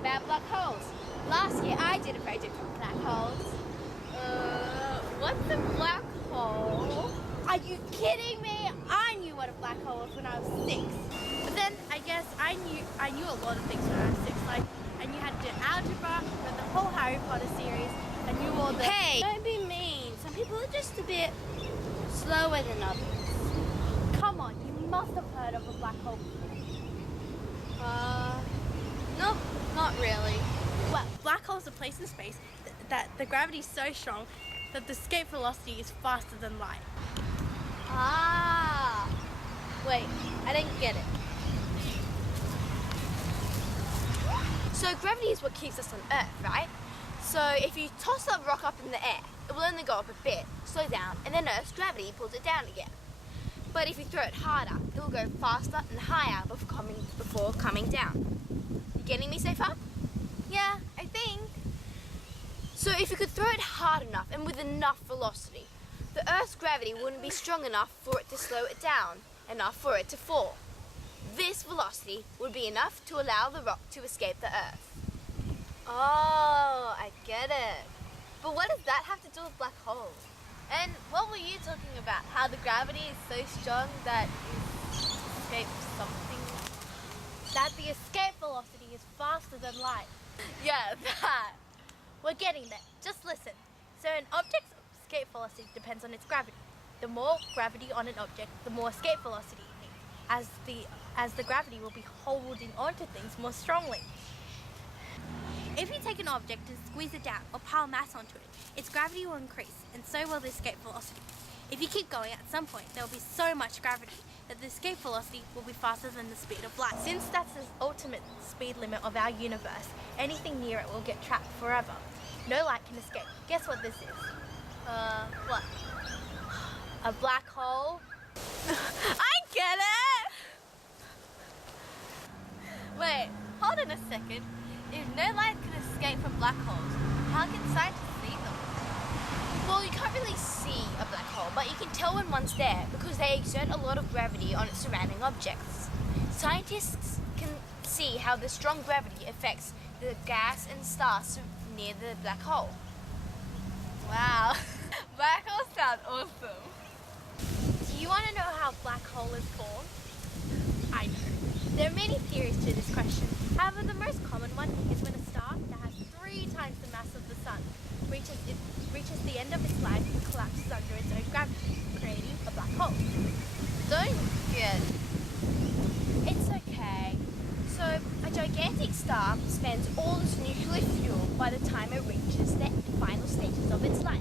about black holes. Last year I did a project on black holes. What's a black hole? Are you kidding me? I knew what a black hole was when I was 6. But then I guess I knew a lot of things when I was 6. Like I knew how to do algebra, read the whole Harry Potter series. I knew all the. Hey, don't be mean. Some people are just a bit slower than others. Come on, you must have heard of a black hole before. Nope, not really. Well, black holes are a place in space that the gravity is so strong that the escape velocity is faster than light. Ah, wait, I didn't get it. So gravity is what keeps us on Earth, right? So if you toss a rock up in the air, it will only go up a bit, slow down, and then Earth's gravity pulls it down again. But if you throw it harder, it will go faster and higher before coming down. You getting me so far? Yeah, I think. So if you could throw it hard enough and with enough velocity, the Earth's gravity wouldn't be strong enough for it to slow it down, enough for it to fall. This velocity would be enough to allow the rock to escape the Earth. Oh, I get it. But what does that have to do with black holes? And what were you talking about? How the gravity is so strong that it escapes something? That the escape velocity is faster than light. Yeah, that. We're getting there. Just listen. So an object's escape velocity depends on its gravity. The more gravity on an object, the more escape velocity it needs, as the gravity will be holding onto things more strongly. If you take an object and squeeze it down or pile mass onto it, its gravity will increase, and so will the escape velocity. If you keep going, at some point there will be so much gravity that the escape velocity will be faster than the speed of light. Since that's the ultimate speed limit of our universe, anything near it will get trapped forever. No light can escape. Guess what this is? What? A black hole? I get it! Wait, hold on a second. If no light can escape from black holes, how can scientists see them? Well, you can't really see a black hole, but you can tell when one's there because they exert a lot of gravity on its surrounding objects. Scientists can see how the strong gravity affects the gas and stars near the black hole. Wow, black holes sound awesome. Do you want to know how a black hole is formed? I know. There are many theories to this question. However, the most common one is when a star that has 3 times the mass of the sun reaches the end of its life and collapses under its own gravity, creating a black hole. Don't get it. It's okay. So, a gigantic star spends all its nuclear fuel by the time it reaches the final stages of its life.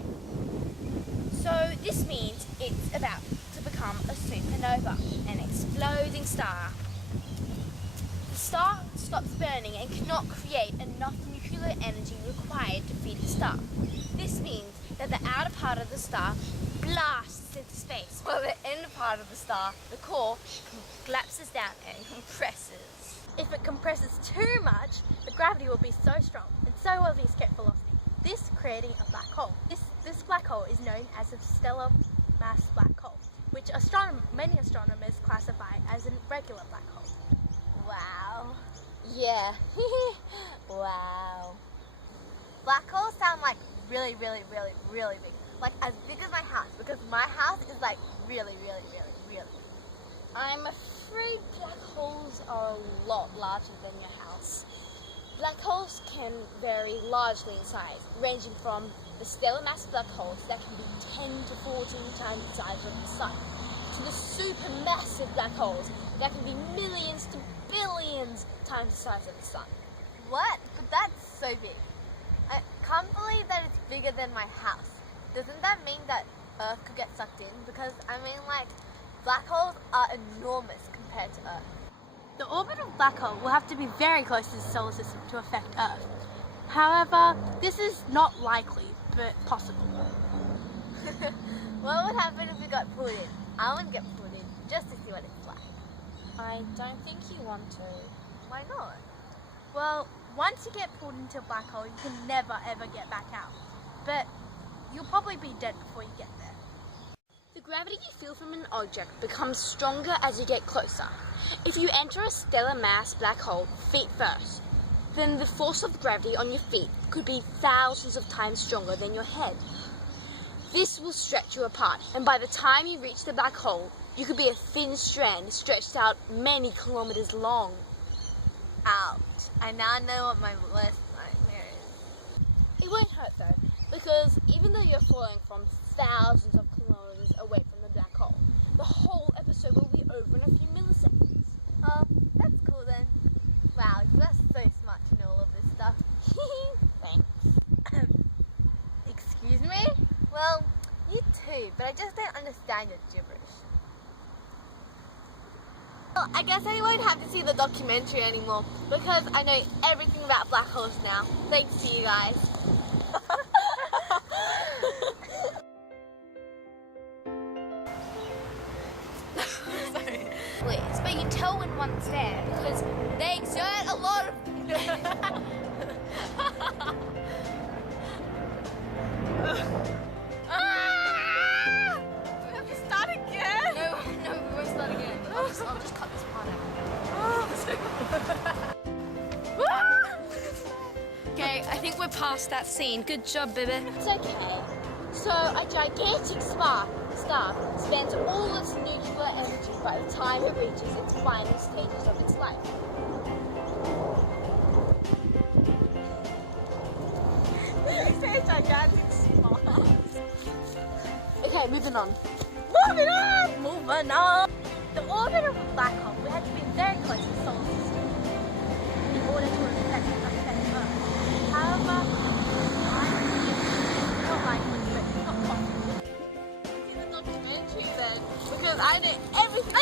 So, this means it's about to become a supernova, an exploding star. The star stops burning and cannot create enough nuclear energy required to feed the star. This means that the outer part of the star blasts into space, while the inner part of the star, the core, collapses down and compresses. If it compresses too much, the gravity will be so strong, and so will the escape velocity, this creating a black hole. This black hole is known as a stellar mass black hole, which many astronomers classify as a regular black hole. Wow. Yeah. Wow. Black holes sound like really, really, really, really big. Like as big as my house, because my house is like really, really, really, really. I'm afraid black holes are a lot larger than your house. Black holes can vary largely in size, ranging from the stellar mass black holes that can be 10 to 14 times the size of the sun, to the supermassive black holes that can be millions to billions times the size of the sun. What? But that's so big. I can't believe that it's bigger than my house. Doesn't that mean that Earth could get sucked in? Because I mean, like, black holes are enormous compared to Earth. The orbit of black hole will have to be very close to the solar system to affect Earth. However, this is not likely, but possible. What would happen if we got pulled in? I want to get pulled in just to see what it's like. I don't think you want to. Why not? Well, once you get pulled into a black hole, you can never ever get back out. But you'll probably be dead before you get there. The gravity you feel from an object becomes stronger as you get closer. If you enter a stellar mass black hole feet first, then the force of gravity on your feet could be thousands of times stronger than your head. This will stretch you apart, and by the time you reach the black hole, you could be a thin strand stretched out many kilometers long. Ouch. I now know what my worst nightmare is. It won't hurt though, because even though you're falling from thousands of kilometers away from the black hole, the whole episode will be over in a few milliseconds. Oh, that's cool then. Wow, you're so smart to know all of this stuff. Thanks. Excuse me? Well, you too, but I just don't understand your gibberish. Well, I guess I won't have to see the documentary anymore because I know everything about black holes now. Thanks to you guys. Sorry. Please, but you tell when one's there because they exert a lot of. Start again? No, we won't start again. I'll just cut this part out. Okay, I think we're past that scene. Good job, baby. It's okay. So, a gigantic star spends all its nuclear energy by the time it reaches its final stages of its life. Did you say gigantic star? Okay, moving on. Moving on! The orbit of a black hole would have to be very close to the solar system in order to affect Earth. However, it's not likely, but it's not possible. See the documentary then, because I know everything.